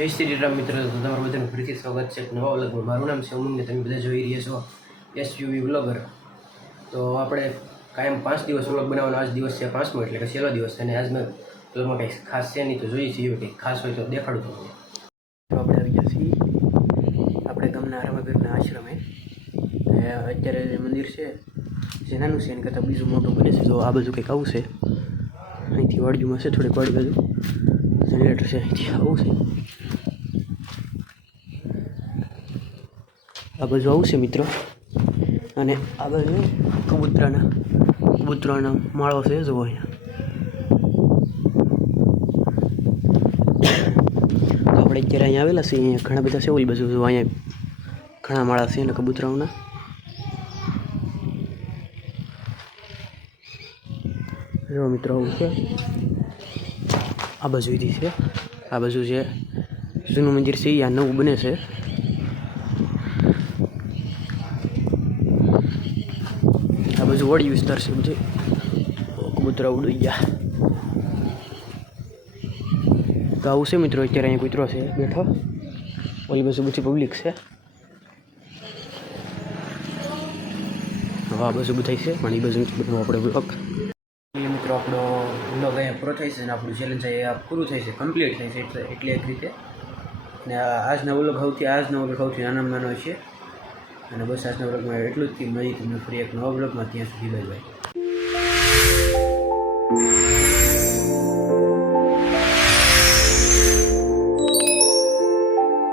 જય શ્રી રામ મિત્રો, તમારું બધાનું ફરીથી સ્વાગત છે નવા વ્લોગમાં. મારું નામ છે ઉમંગ ને તમે બધા જોઈ રહ્યા છો એસયુવી વ્લોગર. તો આપણે કાયમ 5 દિવસ વ્લોગ બનાવવાનો, આજ દિવસ છે 5મો એટલે કે છેલ્લો દિવસ. અને આજના વ્લોગમાં કંઈ ખાસ છે નહીં, તો જોઈએ છીએ કંઈક ખાસ હોય તો દેખાડું તમને. તો આપણે આવી ગયા છીએ આપણે ગામના રામાપીરના આશ્રમે. અત્યારે જે મંદિર છે જે નાનું છે એની કરતાં બીજું મોટું બને છે. તો આ બધું કંઈક આવું છે. અહીંથી વાડીમાં છે, થોડીક વાડી બાજુ જનરેટર છે, અહીંથી આવું છે. આ બાજુ આવું છે મિત્રો. અને આ બાજુ કબૂતરાનો માળો છે, જુઓ અહીંયા. આપણે અત્યારે અહીંયા આવેલા છીએ. અહીંયા ઘણા બધા છે, ઓલી બાજુ જો અહીંયા ઘણા માળા છે અને કબૂતરાઓના. જો મિત્રો આવું છે. આ બાજુ છે, આ બાજુ છે જૂનું મંદિર છે, આ નવું બને છે. આ બાજુ વાડી વિસ્તાર છે બધે. કબૂતરા ઉડી ગયા. તો આવું છે મિત્રો. અત્યારે અહીંયા કૂતરો છે બેઠો. ઓલી બાજુ બધી પબ્લિક છે. હવે આ બાજુ બધા છે પણ એ બાજુ બધું આપણે બ્લોગ મિત્રો આપણો વ્લોગ અહીંયા પૂરો થાય છે અને આપણું ચેલેન્જ અહીંયા પૂરું થાય છે, કમ્પ્લીટ થાય છે એટલે એક રીતે. અને આજના વ્લોગ સૌથી નાનામાં નાનો છે. અને બસ આજના વ્લોગમાં એટલું જ. મળી તમને ફરી એક નવા વ્લોગમાં. ત્યાં સુધી બાય બાય.